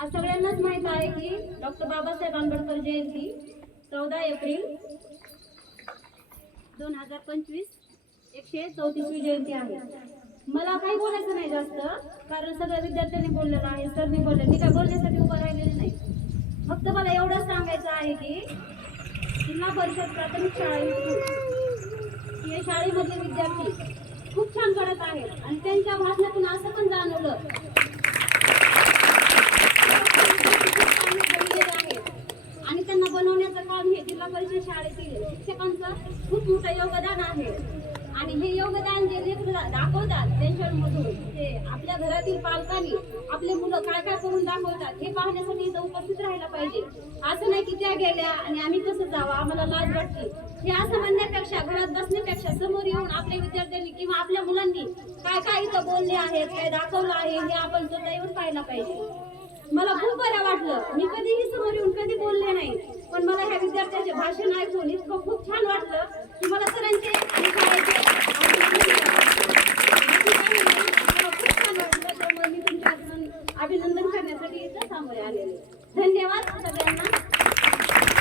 आज सगळ्यांनाच माहीत आहे की डॉक्टर बाबासाहेब आंबेडकर जयंती चौदा एप्रिल दोन हजार पंचवीस एकशे चौतीसवी जयंती आहे. मला काही बोलायचं नाही जास्त कारण सगळ्या विद्यार्थ्यांनी बोललेलं आहे सरनी बोलले मी काय बोलण्यासाठी उभं राहिलेलं नाही. फक्त मला एवढंच सांगायचं आहे की जिल्हा परिषद प्राथमिक शाळा हे शाळेमधले विद्यार्थी खूप छान करत आहेत. आणि त्यांच्या भाषणातून असं पण जाणवलं बनलेले आहेत. आणि त्यांना बनवण्याचं काम हे जिल्हा परिषद शाळेतील शिक्षकांचं खूप मोठं योगदान आहे. आणि हे योगदान जे दाखवतात त्यांच्यामधून ते आपल्या घरातील पालकांनी आपले मुलं काय काय करून दाखवतात हे पाहण्यासाठी इथं उपस्थित राहायला पाहिजे. असं नाही की त्या गेल्या आणि आम्ही कसं जावं आम्हाला लाज वाटते. हे असं म्हणण्यापेक्षा घरात बसण्यापेक्षा समोर येऊन आपल्या विद्यार्थ्यांनी किंवा आपल्या मुलांनी काय काय इथं बोलले आहेत काय दाखवलं आहे हे आपण स्वतः येऊन पाहायला पाहिजे. मला खूप बरं वाटलं. मी कधीही समोर येऊन कधी बोलले नाही. पण मला ह्या विद्यार्थ्यांचे भाषण ऐकून इतकं खूप छान वाटलं की मला सरांचे अभिनंदन करण्यासाठी इथं सामोरे आलेले. धन्यवाद.